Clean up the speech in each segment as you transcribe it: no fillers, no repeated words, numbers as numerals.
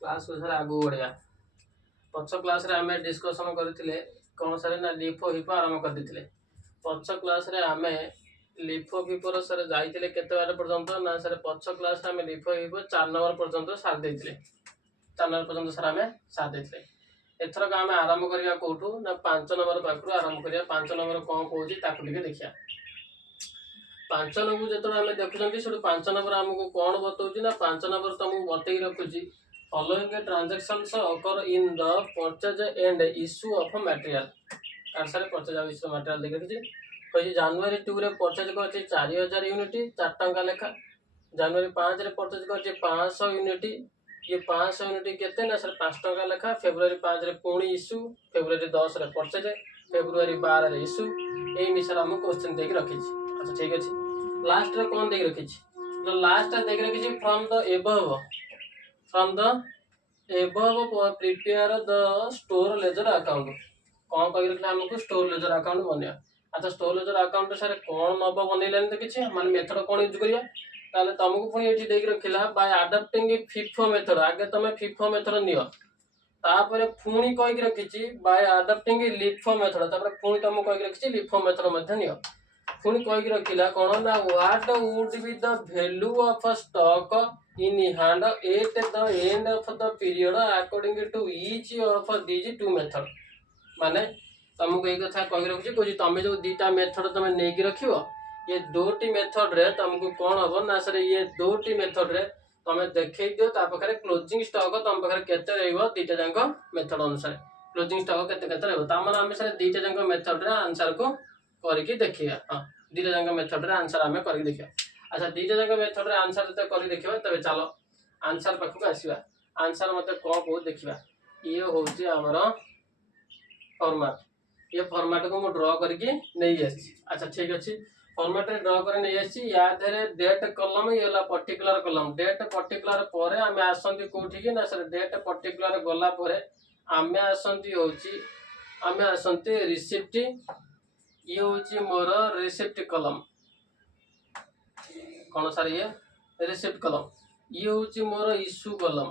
Class को sir आगू बढ़िया पछ क्लास रे आमे डिस्कशन करथिले कोन सर ना लिफो हिपो आरंभ कर देथिले पछ क्लास रे आमे लिफो हिपो सर जाइथिले केते बार पर्यंत ना सर पछ क्लास रे आमे लिफो हिपो 4 नंबर पर्यंत सार देथिले 4 नंबर पर्यंत सर आमे सार देथिले एथर का आमे आरंभ करिया कोठू ना 5 नंबर पाखरु आरंभ करिया 5 नंबर कोन कहूची ताकू टिके देखिया 5 नंबर जेतरा हमें देखुछंती सेटु 5 नंबर हमको कोन बतौची ना 5 नंबर तुमको बतई रखुची following transactions occur in the purchase and issue of material कारसारे परचेज और इश्यू मटेरियल देख रखी कही जनवरी 2 रे परचेज करछि 4000 यूनिट 4 टंका लेखा जनवरी 5 रे परचेज करछि 500 यूनिट ये 500 यूनिट केते ना सर 5 टंका लेखा फेब्रुआरी 5 रे पुणी इश्यू फेब्रुआरी 10 रे परचेज फेब्रुआरी 12 रे इश्यू एई मिसर हम क्वेश्चन देख रखी अच्छा ठीक अछि लास्ट रे कोन देख रखी तो लास्ट रे देख रखी from the above prepare the store ledger account कौन कह रखला हमको स्टोर लेजर अकाउंट बनिया अच्छा स्टोर लेजर अकाउंट सर कौन नब बनैलानी तो किछि माने मेथड कौन यूज करिया ताले तुमको पुनी एठी देख रखिला बाय अडॉप्टिंग फिफो मेथड आगे तुम फिफो मेथड नियो तापर पुनी कह रखिछि बाय अडॉप्टिंग लिफो मेथड तापर पुनी तुमको कह रखिछि लिफो मेथड मध्ये नियो पुनी कह रखिला कौन ना what would be the value of stock in hand at the end of the period according to each of these two method माने तुमको एक कथा कहि रखछि कोजी तमे जो दीटा मेथड तमे नै कि रखियो ये दोटी मेथड रे तुमको कोन हबो ना सर ये दोटी मेथड रे तमे देखै दियो ता पखरे क्लोजिंग स्टॉक तम पखरे केते रहइबो दीटा जंक मेथड अनुसार क्लोजिंग स्टॉक केते केते रहइबो ता माने हम सर दीटा जंक मेथड रे आंसर को करिकि देखिया हां दीटा जंक मेथड रे आंसर हमें करिकि देखिया अच्छा दीटा जंक मेथड रे आंसर त करि देखियो तबे चलो आंसर पाखु आसीबा आंसर मते को को देखिबा ये होची हमरो फॉर्मेट ये फॉर्मेट को मु ड्रा करके नै आसी अच्छा ठीक अछि फॉर्मेट रे ड्रा करे नै आसी या धरे डेट कॉलम ये ला पर्टिकुलर कॉलम डेट पर्टिकुलर परे हमें आसंती कोठी कि ना सर डेट पर्टिकुलर गला परे हमें आसंती होची हमें आसंती रिसिप्ट ये होची मोर रिसिप्ट कॉलम कौन सर ये रिसिप्ट कॉलम ये होची मोर इश्यू कॉलम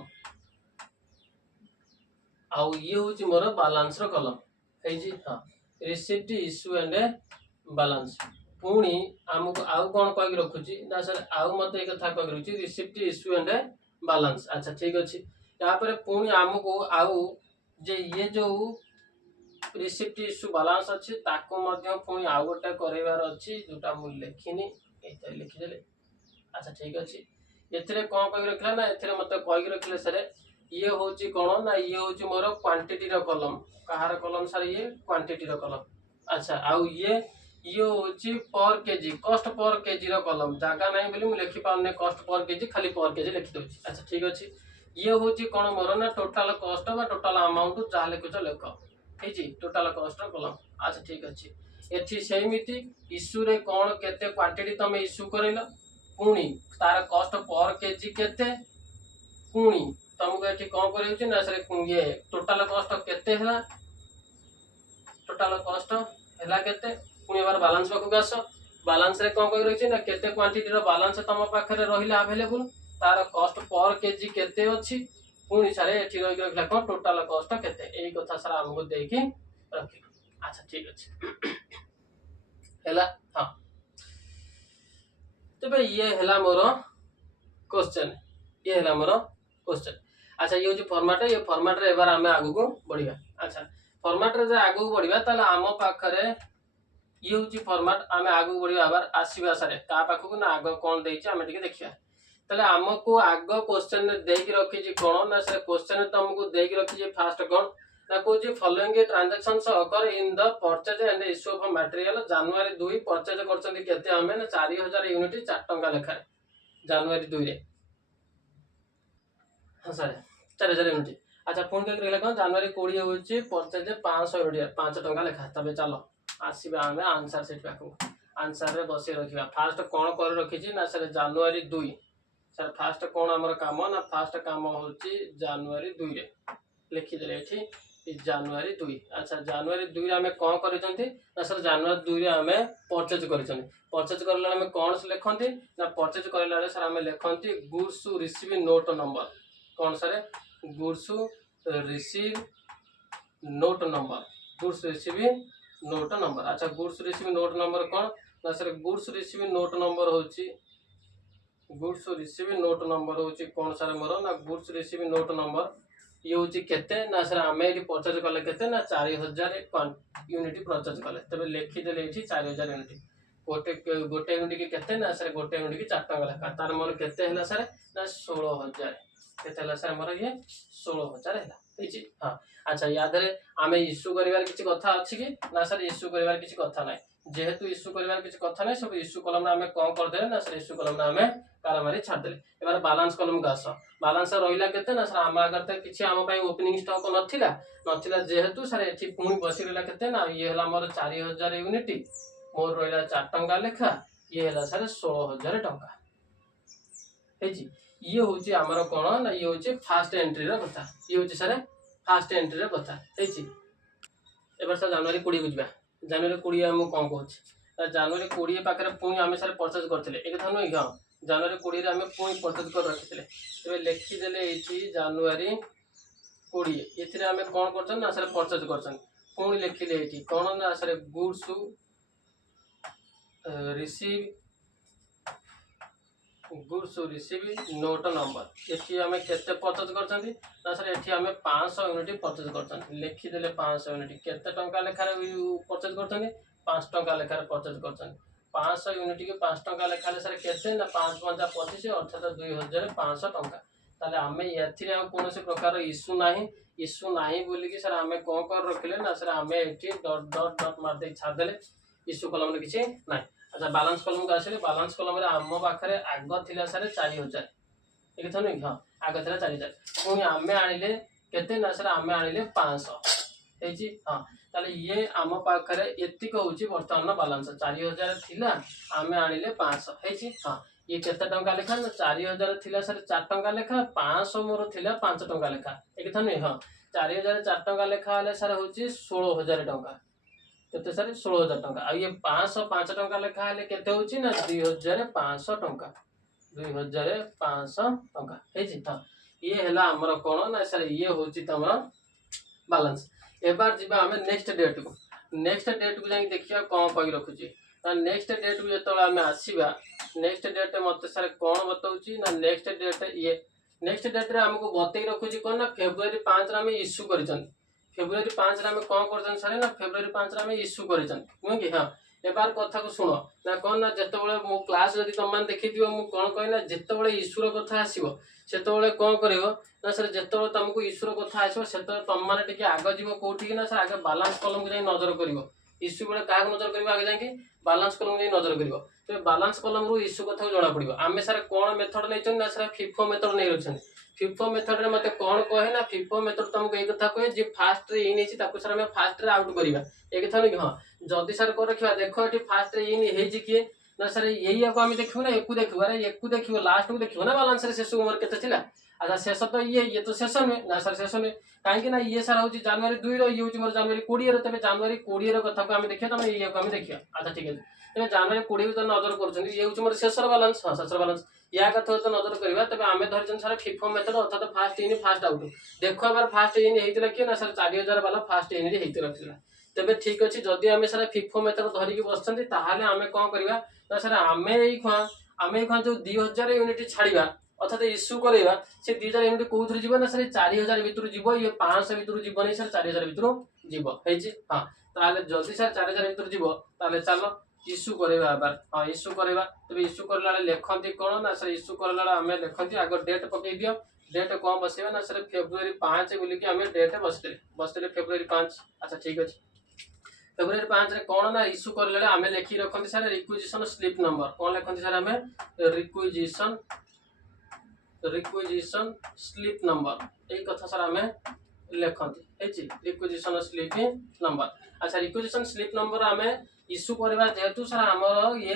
आउ ये होची मोर बैलेंस रो कॉलम है जी हां रिसिप्ट इश्यू एंड बैलेंस पुणी हमको आउ कोन कहि रखुची ना सर आउ मते एक कथा कहि रखुची रिसिप्ट इश्यू एंड बैलेंस अच्छा ठीक अछि या पर पुणी हमको आउ जे ये जो रिसिप्ट इश्यू बैलेंस अछि ताको मध्य पुणी आउ गोटे करैबार अछि जोटा मु लेखिनी एते लिखि देले अच्छा ठीक अछि एथरे कोन कहि रखला ना एथरे मते कहि रखले सर ये होची कोन ना ये होची मोर क्वांटिटी रो कॉलम कहार कॉलम सर ये क्वांटिटी रो कॉलम अच्छा आउ ये होची per KG cost per KG row column जागा नै बोली मु लिखि पाउने कॉस्ट पर केजी खाली पर केजी लिखि दोची अच्छा ठीक अछि ये होची कोन मोर ना टोटल कॉस्ट बा टोटल अमाउंट जा लिखुछ लेख ठीक जी टोटल कॉस्ट रो कॉलम अच्छा ठीक अछि एथि सेमिति इश्यू रे कोन केते क्वांटिटी तमे इश्यू करैला पुणी तार कॉस्ट पर केजी केते पुणी तुमको एठी कोन करियो छी ना सर ये टोटल कॉस्ट केते हला टोटल कॉस्ट हला केते पुणी बार बैलेंस पाखु आसो बैलेंस रे कोन कहि रहछि ना केते क्वांटिटी रो बैलेंस तम पाखरे रहिला अवेलेबल तार कॉस्ट पर केजी केते अछि पुणी सर एठी रहि रखला कोन टोटल कॉस्ट केते एई कथा सर हमको देखि रखि अच्छा ठीक अछि हला हां तबे ये हला मोर क्वेश्चन ये हला मोर क्वेश्चन अच्छा ये जो फॉर्मेट है ये फॉर्मेट रे एबार हमें आगु को बढ़िया अच्छा फॉर्मेट रे जे आगु को बढ़िया ताले आम पाखरे ये होची फॉर्मेट हमें आगु को बढ़िया एबार आसीबा सारे का पाखु ना आगो कोन देछि हमें टिके देखिया ताले हमको आगो क्वेश्चन देख रखी जी कोन ना सर क्वेश्चन तुमको देख रखी जी फास्ट कोन ना कोची following transactions occur in the purchase and issue of material January 2 purchase करछंती केते हमें ना 4000 यूनिट 4 टंका लेखा जनवरी 2 रे हां सर 4000 यूनिट अच्छा फोन के रहला कोन जनवरी 20 होची परचेज 500 यूनिट 5 टंका लेखा तबे चलो आसीबा हमें आंसर सेट पाखु आंसर रे बसे रखिबा फास्ट कोन कर रखी छी ना सर जनवरी 2 सर फास्ट कोन हमर काम ना फास्ट काम होची जनवरी 2 रे लिखि देले एठी जनवरी 2 अच्छा जनवरी 2 रे हमें कोन करिसंती ना सर जनवरी 2 रे हमें परचेज करिसंती परचेज करला हमें कोन से लिखंती ना परचेज करला रे सर हमें लिखंती goods to receive note number कौन sir goods receive note number, goods receiving note number. अच्छा गुड्स रिसीविंग नोट नंबर कौन ना sir goods receiving note number होची, गुड्स रिसीविंग नोट नंबर होची कौन सर मोर ना गुड्स रिसीविंग नोट नंबर ये होची केते ना सर आमे एटी परचेज कले केते ना 4000 यूनिट परचेज कले तबे लिखि देले एटी 4000 यूनिट गोटे गोटे यूनिट के केते ना सर गोटे यूनिट की 4 टका लेखा तार मोर केते हला सर ना 16000 केते हला सर मोर ये 16000 हला हेची। हां अच्छा यादरे आमे इश्यू करिवार किछि कथा अछि कि ना सर इश्यू करिवार किछि कथा नै जेहेतु इश्यू करिवार किछि कथा नै सब इश्यू कॉलम में आमे कोन कर देले ना सर इश्यू कॉलम में आमे कारोबारी छाड़ देले। एबार बैलेंस कॉलम का आस बैलेंस रहिला केते ना सर आमे अगर त किछि आम पई ओपनिंग स्टॉक नथिला नथिला जेहेतु सर एठी पुणी बसी रहला केते ना ये हला मोर 4000 यूनिट मोर रहिला 4 टका लेखा ये हला सर 16000 टका हेची। ये होची हमर कोन ना ये होची फर्स्ट एंट्री रो कथा ये होची सर फर्स्ट एंट्री रो कथा हेची। एबार सर जनवरी 20 बुझबा जनवरी 20 हम कोन कहछ जनवरी 20 पाखरे पुणी आमे सर परचेज करथिले एक था नै ग जनवरी 20 रे आमे पुणी परचेज कर रखिथिले तबे लिखि देले एठी जनवरी 20 एथिरे आमे कोन करछन ना सर परचेज करछन पुणी लिखिले एठी कोन ना sir goods receive goods receive note number एठी आमे केते परचेज करछंती ना सर एठी आमे 500 यूनिट परचेज करछंती लिखि देले 500 यूनिट केते टंका लेखार परचेज करछंती 5 टंका लेखार परचेज करछंती 500 यूनिट के 5 टंका लेखाले सर केते ना 5 5 25 अर्थात 2500 टंका ताले आमे एथिरे कोनोसी प्रकार इश्यू नाही बोली कि सर आमे कोन कर रखिले ना सर आमे एठी डॉट डॉट डॉट मार दे छाड़ देले इश्यू कॉलम रे किछि नाही। अच्छा बैलेंस कॉलम का आसिले बैलेंस कॉलम रे आम पाखरे आग थिला सर 4000 एक थन हां आग थिला 4000 पुनी आमे आनिले केते ना सर आमे आनिले 500 हेची। हां ताले ये आम पाखरे एतिक होची वर्तमान बैलेंस 4000 थिला आमे आनिले 500 हेची। हां ये केते टंका लेखा ना 4000 थिला सर 4 टंका लेखा 500 मोर थिला 5 टंका लेखा एक थन हां 4000 4 टंका लेखा हले सर होची 16000 टंका केते सर 16000 टंका आ ये 500 5 टंका लेखा हले केते होची ना 2500 टंका 2500 टंका हेजी। हां ये हला हमर कोन ना सर ये होची तमरा बैलेंस। एबार जिबा हमें नेक्स्ट डेट को जाई देखिया कोन पई रखुची ना नेक्स्ट डेट को जतोला हमें आसीबा नेक्स्ट डेट मते सर कोन बताउची ना नेक्स्ट डेट ये नेक्स्ट डेट रे हमको बतई रखुची कोन ना फेब्रुअरी 5 रे हमें इश्यू करिचन फेब्रुअरी 5 रे हमें कोन करचन सर ना फेब्रुअरी 5 रे हमें इश्यू करिचन नु कि। हां एबार कथा को सुनो ना कोन ना जतबेले मो क्लास जदी तुम मान देखि दियो मु कोन कहै ना जतबेले इश्यू रो कथा आसीबो सेतबेले कोन करिवो ना सर जतबेले तुमको इश्यू रो कथा आसीबो सेतबेले तुम माने टिके आगे जीवो कोठी कि ना सर आगे बैलेंस कॉलम को जाई नजर करिवो इश्यू बेले का नजर करिवो आगे जाके बैलेंस कॉलम जाई नजर करिवो तो बैलेंस कॉलम रो इश्यू कथा जणा पड़िवो आमे सर कोन मेथड नै छन ना सर फिफो मेथड नै रछन फिफो मेथड रे मते कोन कहे ना फिफो मेथड तुमको एक कथा कहे जे फास्ट रे इन हेची ताको सर हमें फास्ट रे आउट करिवो एक कथा नै। हां जदी सर को रखिवा देखो एठी फास्ट रे इन हेची कि ना सर यही को हम देखिबो ना एकु देखिबो अरे एकु देखिबो लास्ट को देखिबो ना बैलेंस रे शेष उमर केते छिला। अच्छा शेष तो ये तो शेष में ना सर शेष में काहे कि ना ये सर होची जनवरी 2 रो ये होची मोर जनवरी 20 रो तबे जनवरी 20 रो कथा को हम देखिया तमे ये को हम देखिया। अच्छा ठीक है तबे जनवरी 20 तो नजर करछन ये होची मोर शेष रो बैलेंस। हां शेष रो बैलेंस या कथा तो नजर करबा तबे आमे धरजन सर फिफो मेथड अर्थात फास्ट इन फास्ट आउट देखो एबार फास्ट इन हेतिला कि ना सर 4000 वाला फास्ट इन रे हेति रखिला तबे ठीक अछि जदी आमे सर फिफो मेथड धरि के बसछंती ताहाले आमे कोन करबा ना सर आमे खान जो 2000 यूनिट छाड़ीबा अर्थात इश्यू करेबा से 2000 यूनिट कोथरे जीव ना सर 4000 भीतर जीव ये 500 भीतर जीव नै सर 4000 भीतर जीव हेजी। हां ताले जदी सर 4000 भीतर जीव ताले चलो इश्यू करेबा बार। हां इश्यू करेबा तबे इश्यू करला लेखंती कोन ना सर इश्यू करला आमे लेखंती आगो डेट पके दियो डेट कोन बसेबा ना सर फेब्रुअरी 5 बोली कि आमे डेट बसले फेब्रुअरी 5। अच्छा ठीक अछि फेब्रुअरी 5 रे कोन ना इश्यू करले आमे लेखि रखंती सर रिक्विजिशन स्लिप नंबर कोन लेखंती सर आमे रिक्विजिशन स्लिप नंबर एक कथा सर आमे लेखंती हेची रिक्विजिशन स्लिप नंबर। अच्छा रिक्विजिशन स्लिप नंबर आमे इश्यू करबा जेतु सर हमर ये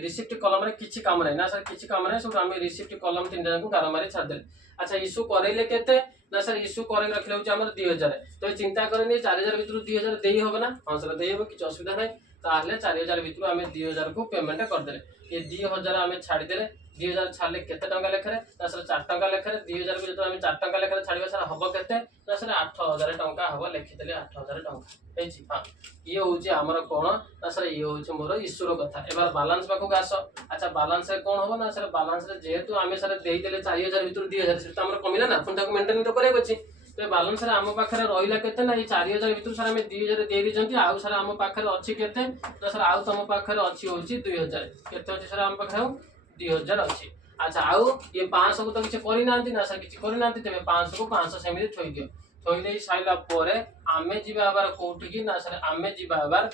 रिसिप्ट कॉलम रे किछि काम नै ना सर किछि काम नै सब आमे रिसिप्ट कॉलम 3 जन को गारा मारी छाड़ दे। अच्छा इश्यू करैले केते ना सर इश्यू करे रखले होची हमर 2000 तो चिंता करनी 4000 भीतर 2000 देई होबे ना। हां सर देई होबे किछ असुविधा नै ताहले 4000 भीतर आमे 2000 को पेमेंट कर देले ये 2000 आमे छाड़ी देले 2000 छाड़े केते टंका लेखरे ना सर 4 टंका लेखरे 2000 को जतो हम 4 टंका लेखरे छाड़िबा सर हबो केते ना सर 8000 टंका हबो लिखिदेले 8000 टंका हेची। हां ये होउची हमर कोन ना सर ये होउची मोर इश्यू रो कथा। एबार बैलेंस पाखो आस। अच्छा बैलेंस रे कोन हबो ना सर बैलेंस रे जेहेतु आमे सर देई देले 4000 भितर 2000 से त हमर कमिला ना पुन ताको मेंटेन तो करे अछि। तो बैलेंस रे आम पाखरे रहिला केते ना ये 4000 भितर सर हमें 2000 दे दिजंती आउ सर आम पाखरे अछि केते तो सर आउ तम पाखरे अछि होउची 2000 केते अछि सर आम पाखरे 2000 अछि। अच्छा आउ ये 500 को तो किछ करि नांती ना सर किछ करि नांती तबे 500 को 500 सेमिति थोइ दियो। थोइ देई साइला परे आमे जिबा आबार कोठी की ना सर आमे जिबा आबार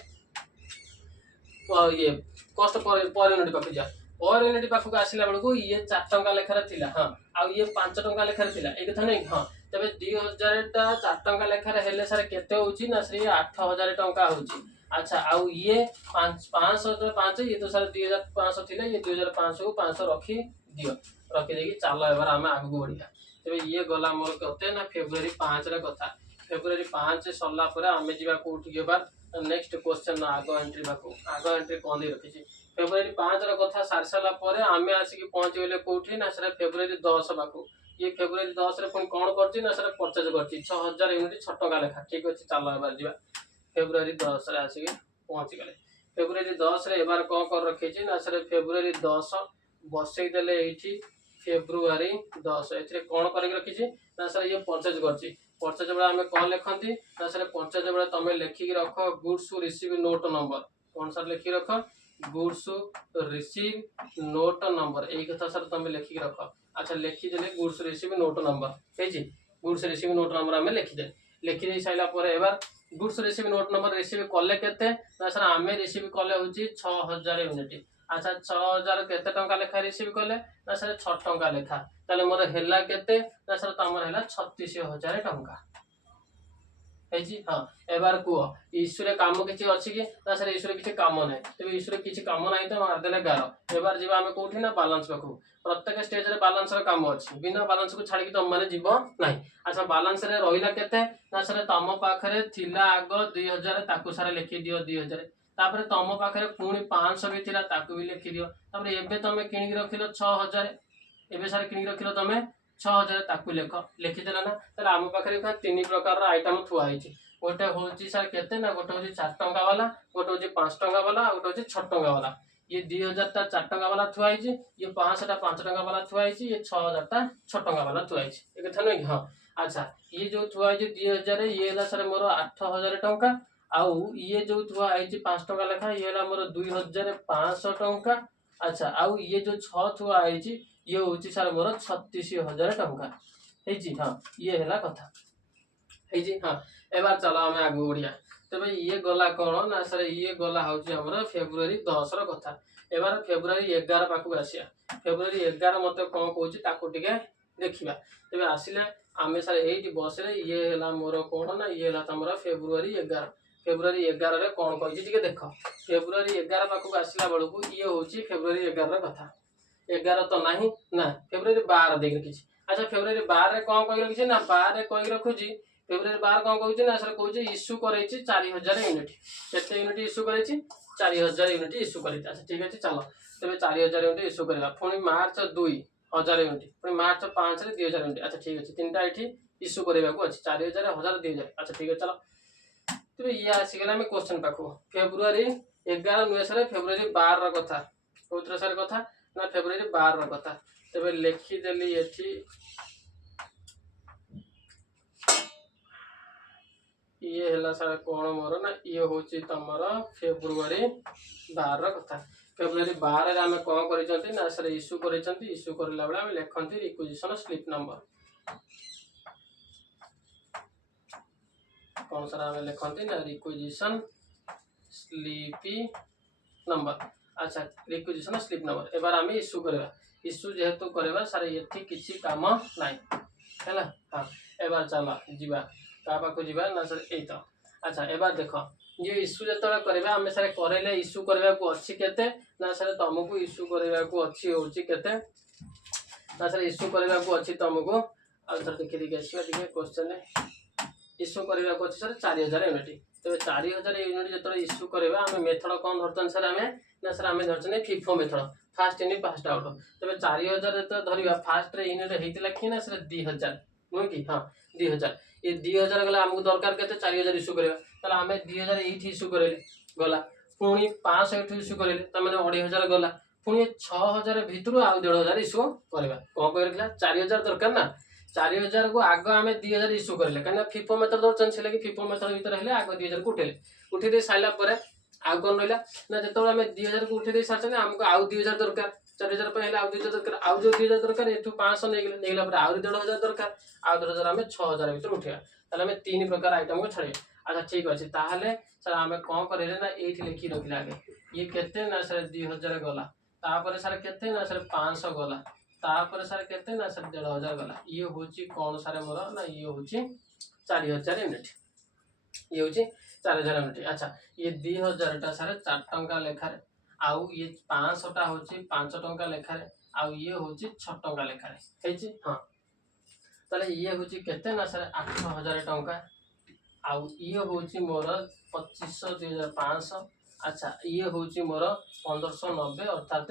ये कॉस्ट पर यूनिट पाखु जा पर यूनिट पाखु आसिला बेलको ये 4 टंका लेखा थिला। हां आ ये 5 टंका लेखा थिला ए कथा नै। हां तबे 2000 टा 4 टंका लेखा हेले सर केते होउची ना सर ये 8000 टंका होउची। अच्छा आउ ये 500 तो 5 ये तो सर 2500 थिले ये 2500 को 500 रखी दियो रखी देकी चालो एबार हम आगु बढ़िया। तबे ये गला मोर कते ना फेब्रुअरी 5 रे कथा। फेब्रुअरी 5 सरला परे आमे जिबा कोठी गेबार नेक्स्ट क्वेश्चन आगो एंट्री बाको आगो एंट्री कोन दे रखी छी। फेब्रुअरी 5 रे कथा सारसला परे आमे आसी की पहुंच गेले कोठी ना सर फेब्रुअरी 10 बाको। ये फेब्रुअरी 10 रे कोन कोन करची ना सर परचेज करची 6000 यूनिट 6 टका लेखा। ठीक अछि चालो एबार जिबा फेब्रुअरी 10 रे आसी के पहुंच गेले। फेब्रुअरी 10 रे एबार कोन कर रखी छी ना सर फेब्रुअरी 10 बसई देले एठी फेब्रुअरी 10 एथरे कोन करि रखी छी ना सर ये परचेज करची। परचेज बेला हमें कोन लेखंती ना सर परचेज बेला तमे लेखि के रखो goods to receive note number कोन सर लेखि रखो goods to receive note number एई कथा सर तमे लेखि के रखो। अच्छा लेखि देले गुड्स रिसीव नोट नंबर हेजी गुड्स रिसीव नोट नंबर हमें लेखि दे लेखि दे साइला परे एबार goods receive note number receive कले केते ना सर आमे रिसीव कले होची 6000 यूनिट। अच्छा 6000 केते टंका लेखा रिसीव कले ना सर 6 टंका लेखा ताले मोर हेला केते ना सर तमर हेला 36000 टंका हेजी। हां एबार को इश्यू रे काम किछि अछि कि ना सर इश्यू रे किछि काम नै तबे इश्यू रे किछि काम नै त मार देले 11 एबार जिबा हमें कोठी ना बैलेंस पाखु प्रत्येक स्टेज रे बैलेंस रे काम अछि बिना बैलेंस को छाडी कि तम माने जीवो नै। अच्छा बैलेंस रे रहिला केते ना सर तम पाखरे थिला आगो 2000 ताकू सारा लिखि दियो 2000 तापर तम पाखरे पुणी 500 भी थिला ताकू भी लिखि दियो तापर एबे तमे किनि रखिलो 6000 एबे सारा किनि रखिलो तमे 6000 ताकू लेखो लिखि देला ना तले आम पाखरे का तीन प्रकार रा आइटम थुआ हिची गोटे होची सर केते ना गोटे होची 4 टंका वाला गोटे होची 5 टंका वाला गोटे होची 6 टंका वाला। ये 2000 टा 4 टंका वाला थुआ हिची ये 500 टा 5 टंका वाला थुआ हिची ये 6000 टा 6 टंका वाला थुआ हिची ए कथा नै। हां अच्छा ये जो थुआ हिची 2000 ये ला सर मोर 8000 टंका आउ ये जो थुआ हिची 5 टंका लेखा ये ला मोर 2500 टंका। अच्छा आउ ये जो 6 थुआ हिची ये होची सर मोर 36000 टंका हेजी। हां ये हैला कथा हेजी। हां एबार चलो हमें आगु बढ़िया। तबे ये गला कोन ना सर ये गला होची हमर फेब्रुअरी 10 रो कथा। एबार फेब्रुअरी 11 पाखु आसिया फेब्रुअरी 11 मते कोन कहूची ताको टिके देखिबा। तबे आसिले आमे सर एठी बसरे ये हैला मोर कोन ना ये हैला तमरा फेब्रुअरी 11 रे कोन कहूची टिके देखो। फेब्रुअरी 11 पाखु आसिला बेलकु ये होची फेब्रुअरी 11 रो कथा 11 तो नाही ना फेब्रुअरी 12 देख किछि। अच्छा फेब्रुअरी 12 रे कोन कहि रखिछि ना 12 रे कहि रखुछि फेब्रुअरी 12 कोन कहूछि ना सर कहूछि इश्यू करैछि 4000 यूनिट केते यूनिट इश्यू करैछि 4000 यूनिट इश्यू करैछि। अच्छा ठीक अछि चलो तबे 4000 यूनिट इश्यू करबा पुनी मार्च 2 1000 यूनिट पुनी मार्च 5 रे 2000 यूनिट। अच्छा ठीक अछि तीनटा एठी इश्यू करबा को अछि 4000 1000 2000। अच्छा ठीक अछि चलो तबे ये आसी गेला में क्वेश्चन पाखो फेब्रुअरी 11 नुए सर फेब्रुअरी 12 रो कथा कोथरा सर कथा ना फेब्रुअरी 12 रो कथा तबे लिखि देली एठी ये हैला सर कोन मोर ना ये होची तमरा फेब्रुअरी 12 रो कथा। फेब्रुअरी 12 रे हम कोन करिसंती ना सर इश्यू करिसंती इश्यू करला बेला हम लेखंती रिक्विजिशन स्लिप नंबर कौन सर हम लेखंती ना रिक्विजिशन स्लिप नंबर। अच्छा रिक्विजिशन स्लिप नंबर एबार हम इश्यू करबा इश्यू जेहेतु करबा सर एठी किछि काम नाही हैला। हां एबार चला जिबा का पाखु जिबा ना सर एतो। अच्छा एबार देखो ये इश्यू जतले करबा हम सर करेले इश्यू करबा को अछि केते ना सर तमको इश्यू करबा को अछि होची केते ना सर इश्यू करबा को अछि तमको आ सर देखि देखि आसीबा ठीक क्वेश्चन इश्यू करबा को अछि सर 4000 यूनिट। तबे 4000 यूनिट जतले इश्यू करबा हम मेथड कोन धरतन सर हमें ना सर हमें धरछने FIFO method first in first out तेज 4000 तो धरिया फास्ट यूनिट होता कि ना से 2000 नुह कि हाँ 2000 ये 2000 गला आमको दरकार के 4000 इश्यू करा आम 2000 ये इश्यू करे गला पुणी 500 ये इश्यू करे मैंने 2500 गला पुणी 6000 भितर आउ 1500 इश्यू करवा कौन कह 4000 दरकार ना 4000 को आग आम 2000 इश्यू करें कहीं फिफो मेथड दौर से फिफो मेथड भर है आग 2000 को उठे दे सारा पर आउ कौन रहा ना जो आम 2000 को उठे सारे आमको आउ 2000 दरकार 4000 आउ 2000 दरकार आउ जो 2000 दरकार ये 500 नहीं आउ 1500 दरकार आउ 1500 आम 6000 भर उठा ताल आम 3 प्रकार आइटम को छाड़े अच्छा ठीक अच्छे ताहले सर आम कौन करे ना ये लिखी रखिले आगे ये केते ना सर 2000 गला तापर सर केते ना सर 500 गला तापर सर केते ना सर 1500 गला ये होची कौन सारे मोर ना ये होची 4000 यूनिट ये होची 4000 यूनिट अच्छा ये 2000 टा सारे 4 टंका लेखारे आउ ये 500 टा होची 5 टंका लेखारे आउ ये होची 6 टंका लेखारे हेची हां ताले ये होची केते ना सर 8000 टंका आउ ये होची मोर 2500 2500 अच्छा ये होची मोर 1590 अर्थात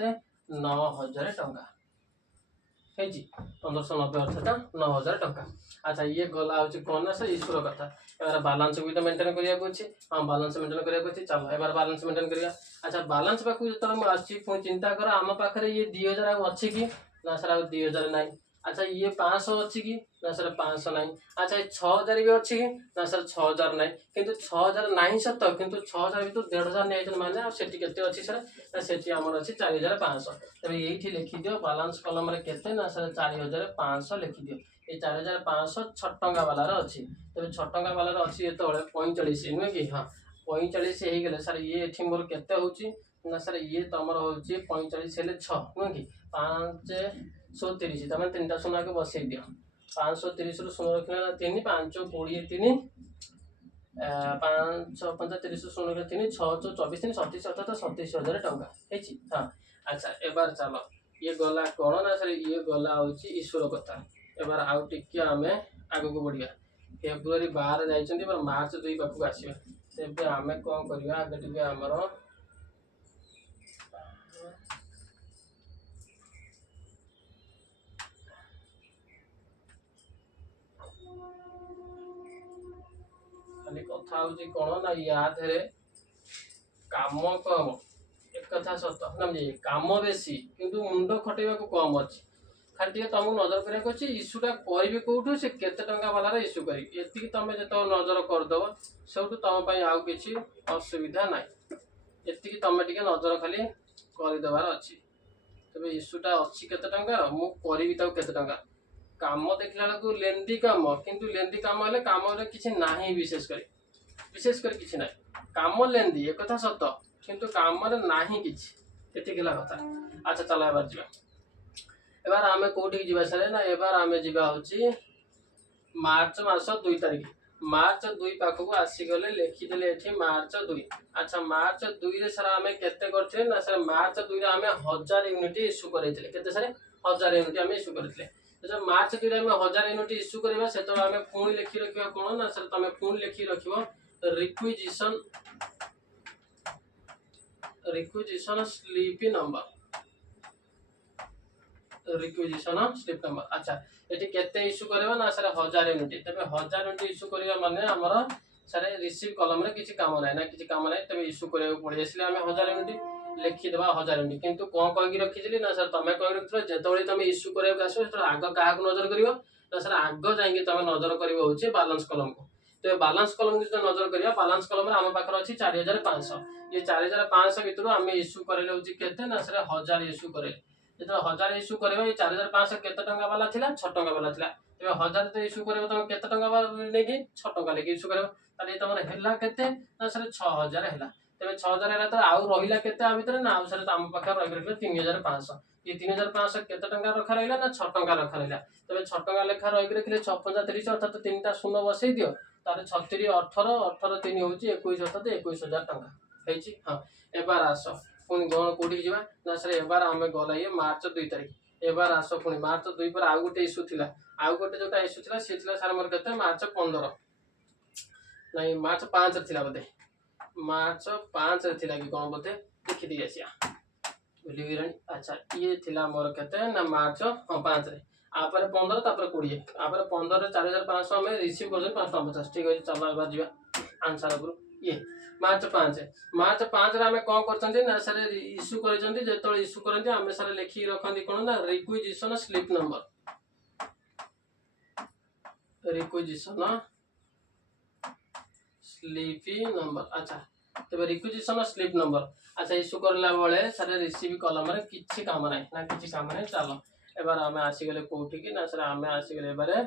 9000 टंका हेजी 1590 अर्थात 9000 टंका अच्छा ये गला होची कोन ना से ईश्वर कथा एबार बैलेंस भी तो मेंटेन करिया को अछि हां बैलेंस मेंटेन करिया को अछि चलो एबार बैलेंस मेंटेन करिया अच्छा बैलेंस पाकु जत हम आछि पुन चिंता कर आम पाखरे ये 2000 अछि कि ना सर आ 2000 नाही अच्छा ये 500 अच्छी कि ना सर 500 नहीं अच्छा ये 6000 भी अच्छी कि ना सर 6000 नहीं किंतु 6000 नहीं सत किंतु 6000 भी तो 1500 नहीं माने आ सेठी केते अच्छी सर ना सेठी हमर अच्छी 4500 तबे एठी लिखि दियो बैलेंस कॉलम रे केते ना सर 4500 लिखि दियो ये 4500 6 टंका वाला रे अच्छी तबे 6 टंका वाला रे अच्छी एतो 45 नुहे कि हां 45 हे गेले सर ये एठी मोर केते होची ना सर ये तमर होची 45 हेले 6 नुहे कि 530 तमें 3टा शून्य के बसई दियो 530 रु शून्य रखना 3 5 20 3 5 5 30 शून्य के 3 6 24 3 37 अर्थात 27000 टंका हेची हां अच्छा एबार चलो ये गला कोन ना सर ये गला होची ईश्वर कथा एबार आउ टिके आमे आगो को बढ़िया फेब्रुवारी 12 जाइछन्ती पर मार्च 2 पाखु आसीबा तेबे आमे कोन करिया आगे टिके हमरो खाली कथा होची कोन ना याद रे काम कम एक कथा सत समझे काम बेसी किंतु मुंड खटेबा को कम अछि खाली तुमको नजर करिया को इश्यूटा करी कौटू से केते टंका वाला इश्यू करी एति तुम जो नजर करदेव सब तुम आउ किसी असुविधा ना एति तुम टे नजर खाली करदेवार अच्छी तेज इश्यूटा अच्छी केते टंका मु करी केते टंका काम देखला बेलू लेंदी काम किंतु लेंदी काम हेले काम किसी ना विशेष कर किसी ना काम लेंदी एक कथा सत किंतु काम ना किसी कथा अच्छा चल एबार जा एबार आमे कोठी जीवा सरे ना एबार आमे जीवा होची मार्च मास 2 तारिख मार्च 2 पाखु आसी गले लिखि देले एठी मार्च 2 अच्छा मार्च 2 रे सर आमे केते करथे ना सर मार्च 2 रे आमे 1000 यूनिट इश्यू करैथिले केते सर 1000 यूनिट आमे इश्यू करथिले तो मार्च 2 रे आमे 1000 यूनिट इश्यू करबा सेतो आमे पुणी लिखि रखिबा कोन ना सर तमे पुणी लिखि रखिबो requisition slip number requisition slip number अच्छा एटी केते इश्यू करबा ना सर 1000 यूनिट तबे 1000 यूनिट इश्यू करबा माने हमर सर रिसीव कॉलम रे किछि काम नै ना किछि काम नै तबे इश्यू करबा पड़े इसलिए हमें 1000 यूनिट लिखि देबा 1000 यूनिट किंतु कोन कहि रखिजिली ना सर तमे कहि रखिलो जेतबेले तमे इश्यू करबा आसो तो आग काहा को नजर करियो ना सर आग जाई तमे नजर करिवो होचे बैलेंस कॉलम को तो बैलेंस कॉलम जो नजर करिया बैलेंस कॉलम रे हम पाखर अछि 4500 ये 4500 भितर हम इश्यू करले होची केते ना सर 1000 इश्यू करे जो 1000 इश्यू करबा ये 4500 केते टंका वाला थिला 6 टंका वाला थिला तबे 1000 तो इश्यू करबा तमे केते टंका वाला नै कि 6 टंका लेके इश्यू करबा ताले तमर हेला केते ना सर 6000 हेला तबे 6000 हेला तो आउ रहिला केते आ भितर ना आउ सर हम पाखर रहि रखले 3500 ये 3500 केते टंका रखा रहला ना 6 टंका रखा रहला तबे 6 टंका लेखा रहि रखले 6 अर्थात 3टा शून्य बसई दियो तारे 36 18 18 3 होची 21 अर्थात 21000 टंका हेची हां एबार आसो पुनी गण कोठी जिबा ना सर एबार हमें गला ये मार्च 2 तारिख एबार आसो पुनी मार्च 2 पर आउ गोटे इश्यू थिला आउ गोटे जोटा इश्यू थिला से थिला सर मोर केते मार्च 15 नहीं मार्च 5 थिला बते मार्च 5 रे थिला कि कोन बते देखि दिया सिया भूलीगलानी। अच्छा ये थिला मोर केते ना मार्च 5 रे आपर 15 तापर 20 आपर 15 रे 4500 हमें रिसीव कर 550। ठीक है चलो एबार जीवा आंसर उपरु ये मार्च 5 रे हमें कोन करचंती ना सर इश्यू करचंती जेतोल इश्यू करंती हमें सर लिखि रखंती कोन ना रिक्विजिशन स्लिप नंबर अच्छा तबे रिक्विजिशन स्लिप नंबर अच्छा इश्यू करला बेले सर रिसीव कलम रे किछि काम नै ना किछि काम नै चलो एबार हमें आसी गेले कोठी कि ना सर हमें आसी गेले एबारे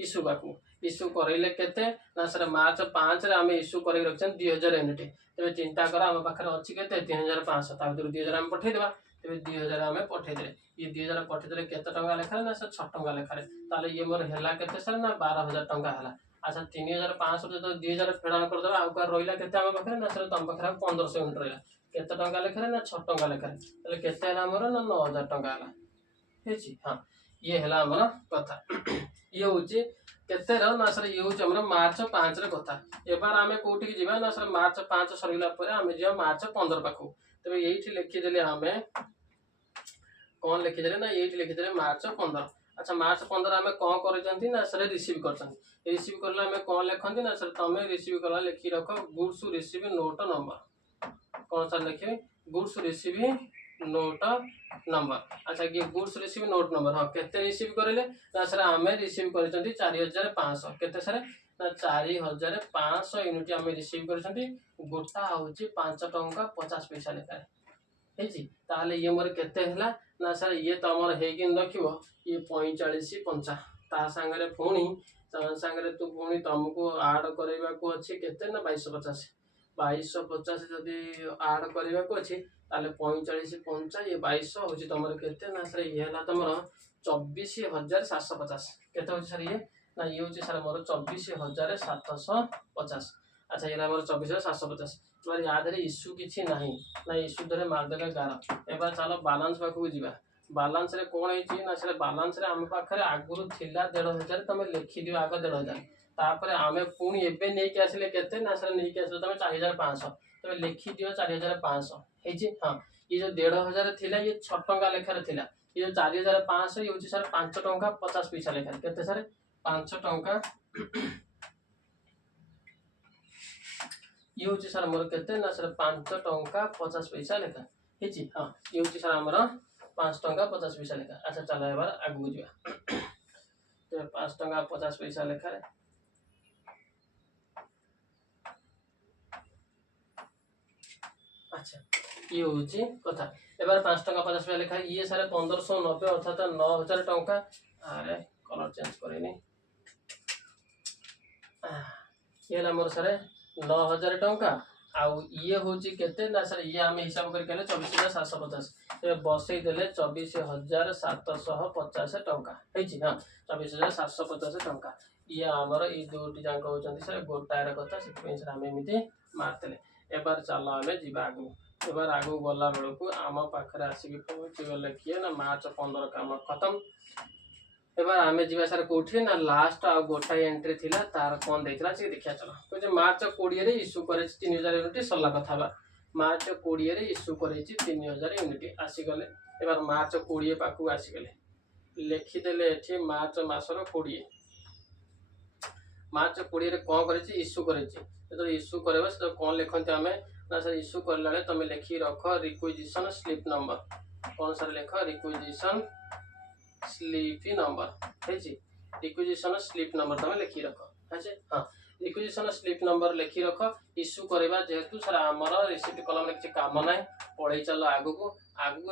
इश्यू बाकू इश्यू करैले केते ना सर मार्च 5 रे हमें इश्यू करै रखछन 2000 यूनिट तबे चिंता कर हम पाखरे अछि केते 3500 ता भीतर 2000 हम पठै देबा तबे 2000 हमें पठै देले ये 2000 पठै देले केते टंका लेखा ना सर 6 टंका लेखा रे ताले ये मोर हेला केते सर ना 12000 टंका हला अच्छा 3500 जो 2000 फेडान कर देबा आउ का रोइला केते हम पाखरे ना सर तम पाखरे 1500 यूनिट रोइला केते टंका लेखा रे ना 6 टंका लेखा रे ताले केते हला मोर ना 9000 टंका हला हेची हां ये हला हमर कथा ये होची केते रो ना सर ये होची हमर मार्च 5 रे कथा एबार हमें कोठी की जिबा ना सर मार्च 5 सरिला परे हमें जे मार्च 15 पाखु तबे एठी लिखि देले हमें कोन लिखि देले ना एठी लिखि देले मार्च 15 अच्छा मार्च 15 हमें कोन करजंती ना सर रिसीव करजंती रिसीव करला हमें कोन लिखंती ना सर तमे रिसीव करला लिखि रखो गुड्स रिसीव नोट नंबर कोन सर लिखे गुड्स रिसीव नोट नंबर अच्छा ये गुड्स रिसीव नोट नंबर हां केते रिसीव करले ना सर हमें रिसीव करजंती 4500 केते सर ना 4500 यूनिट हमें रिसीव करजंती गोटा होची 5 टंका 50 पैसा लेखा हेची ताले ये मोर केते हला ना सर ये तो हमर हेगिन रखिबो ये 45 50 ता संगरे पुणी संगरे तू पुणी तुमको ऐड करैबा को अछि केते ना 2250 2250 जदी ऐड करैबा को अछि ताले 45 50 ये 2200 होची तमर केते ना सर ये हला तमर 24750 केते होची सर ये ना ये होची सर मोर 24750 अच्छा ये मोर 24750 पर याद रे इश्यू किछि नाही ना इश्यू धरे मार देले 11 एबार चलो बैलेंस पाखु जीवा बैलेंस रे कोन हेची ना सर बैलेंस रे हम पाखरे आगुरु थिला 1500 तमे लिखि दियो आगो 1500 तापरे हमें पुणी एबे नै के आसीले केते ना सर नै के आसीले तमे 4500 तमे लिखि दियो 4500 हेची हां ये जो 1500 थिला ये 6 टंका लेखा रे थिला ये जो 4500 ये होची सर 5 टंका 50 पैसा लेखा केते सर 5 टंका ये होची सर मोर केते ना सर 5 टंका 50 पैसा लेखा हेची हां ये होची सर हमर 5 टंका 50 पैसा लेखा अच्छा चलो एबार आगु जिवा तो 5 टंका 50 पैसा लेखा रे अच्छा ये होची कथा एबार 5 टंका 50 पैसा लेखा ये सर 1590 अर्थात 9000 टंका अरे कलर चेंज करेनी ये ला मोर सर 9000 टंका आउ ये होची केते ना सर ये हम हिसाब कर केले 24750 ए बसई देले 24750 टंका हेची हां 24750 टंका ये हमर ई दोटी जांक होचंती सर गोटायर कथा सिपे सर हम एमिति मारतले एबार चलो हमें जीवा आगु एबार आगु गला बेलकू आम पाखरे आसी पहुंची गले किए ना मार्च 15 काम खत्म एबार हमें जीवा सर कोठी ना लास्ट आ गोटा एंट्री थिला तार कोन देखला से देखिया चलो तो जे मार्च 20 रे इश्यू करे 3000 यूनिट सल्ला कथा बा मार्च 20 रे इश्यू करे 3000 यूनिट आसी गले एबार मार्च 20 पाकू आसी गले लिखि देले एठी मार्च मासर 20 मार्च 20 रे कोन करे इश्यू करे तो इश्यू करबे तो कोन लिखंते हमें ना सर इश्यू करला रे तमे लिखि रखो रिक्विजिशन स्लिप नंबर कोन सर लिखो रिक्विजिशन स्लिप नंबर हेची रिक्विजिशन स्लिप नंबर तमे लिखि रखो हेचे हां रिक्विजिशन स्लिप नंबर लिखि रखो इश्यू करबा जेहेतु सर हमर रिसीप्ट कलम रे किछ काम नै पळै चलो आगु को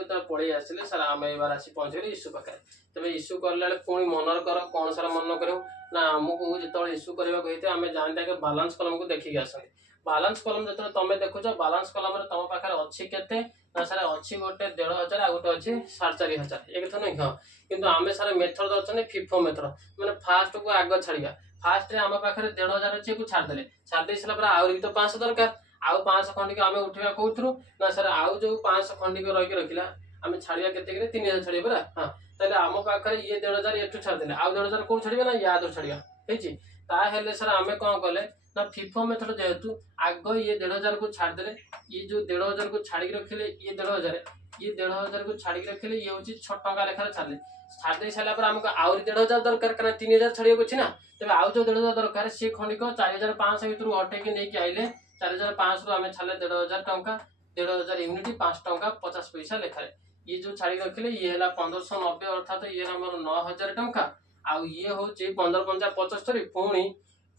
त पळै आसिले सर हम एबार आसी पहुंचले इश्यू पकरे तबे इश्यू करला कोनी मनर करो कोन सर मन करो ना हमकु जेतोल इश्यू करबा कहिते हमें जानता के बैलेंस कलम को देखि आसते बैलेंस कलम जेतो तमे देखो छ बैलेंस कलम रे तम पाखरे अछि केते ना सर अछि गोटे 1500 आ गोटे अछि 4500 एक थन ह किंतु आमे सर मेथड दछने फिफो मेथड माने फास्ट को आगो छाड़िया फास्ट रे हम पाखरे 1500 अछि को छाड़ देले छाड़ देसला पर आउरी तो 500 दरकार आउ 500 खंडी के हमें उठेबा कोथरु ना सर आउ जो 500 खंडी के रहि के रखिला हमें छाड़िया केते के 3000 छाड़िया बरा हां तले हम पाखरे ये 1500 एठु छाड़ देले आउ 1500 को छाड़िया ना याद छाड़िया हेची ताहेले सर आमे कौन कले ना फिफो मेथड जेहेतु आग ये 1500 को छाड़ देले ये जो 1500 को छाड़ी रखिले ये 1500 को छाड़ी रखिले ये हूँ 6 टंका लेखार छाड़े छाड़ी सारा पर आमको आउरी 1500 दरकार कारण 3000 छाड़िया अच्छी ना तेज आउ जो 1500 दरकार सी खंडिक 4500 भितर हटेकी नहीं आइले 4500 रु आम छाड़े 1500 टंका 1500 यूनिट 5 टंका 50 पैसा लेखार ये जो छाड़ी रखिले ये है 1590 अर्थात ये आमर 9000 टंका आउ ये हूँ 15 5 75 पुणी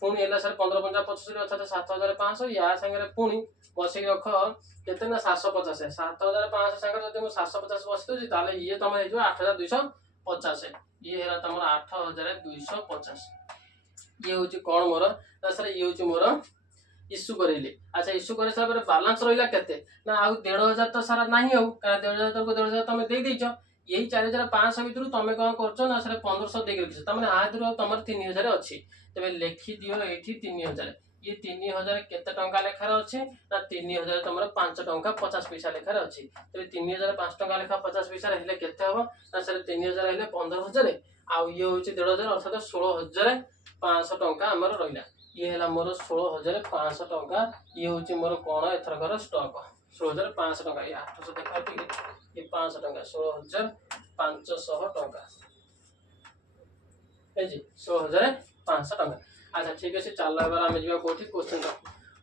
पुणी है सर 15 5 75 अर्थात 7500 या सागर पुणी बसई रख केते ना 750 7500 सागर जब 750 बस दूसरी ताले ये तुम हो 8250 ये है तुम 8250 ये हूँ कौन मोर सर ये हूँ मोर इश्यू करेली अच्छा इश्यू कर सारा बालांस रहा केते ना आउ 1500 तो सारा नहीं आउ कारण 1500 को 1500 तुम दे देछ यही 4500 भितर तुम कौन कर ना सर 1500 देख रखी तुम आदि तुम 3000 अच्छी तेज लिखि दियो ये 3000 ये 3000 केते टंका लेखार अच्छे ना 3000 तुम 5 टंका 50 पैसा लेखार अच्छी तेज 3000 5 टंका लेखा 50 पैसा हेल्ले केते हम ना सर 3000 हेल्ले 15000 आउ ये हूँ 1500 अर्थात 16500 टंका आमर रहा ये है मोर 16500 टंका ये हूँ मोर कौन एथरकर स्टॉक 16500 टंका ये 800 देखा ये 500 टंका 16500 टंका है जी 16500 टंका अच्छा ठीक है चल एबार आम जा कौटी क्वेश्चन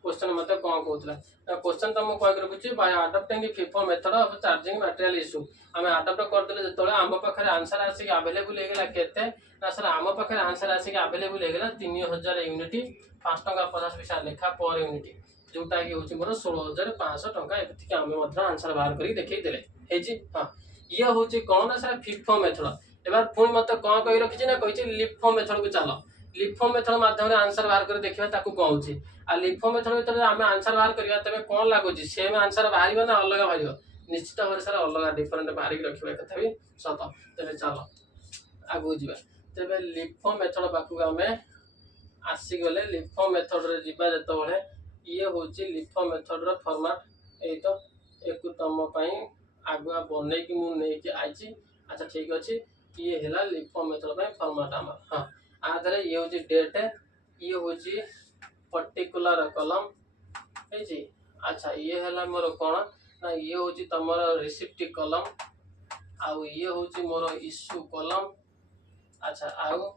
क्वेश्चन मत कौन कहला क्वेश्चन तो मुझे कह रखुच्छी by adopting FIFO method of charging material issue आम अडॉप्ट करदे जो आम पाखे आंसर आसिक अवेलेबल होगा केते ना सर आम पाखे आंसर आसिक अवेलेबल होगा 3000 यूनिट 5 टंका 50 पैसा लेखा पर यूनिट जोटा कि हूँ मोर 16500 टंका ये आम आंसर बाहर कर देखते हाँ ये हूँ कौन ना सर फिफो मेथड एबार पुणी मत कौन कही रखी ना कही लिफो मेथड को चल लिफो मेथड माध्यम आंसर बाहर कर देखा कौन आ लिफो मेथड भर आम आंसर बाहर करवा तेज कौन लगुच सेम आंसर बाहर ना अलग बाहर निश्चित भाव सर अलग डिफरेन्ट बाहर रखा कथा भी सत तेज चल आगू जा तेज लिफो मेथड पाक आम आसीगले लिफो मेथड जो ये हूँ लिफो मेथड फॉर्मेट यही तो एक तुम आगुआ बनईकि मुझे आई अच्छा ठीक अच्छे ये है लिफो मेथड फॉर्मेट आम हाँ आधार ये हूँ डेट ये हूँ पर्टिकुलर कलम है अच्छा ये है मोर कौन ना ये हूँ तुम रिसिप्ट कलम आउ ये हूँ मोर इश्यू कलम अच्छा आउ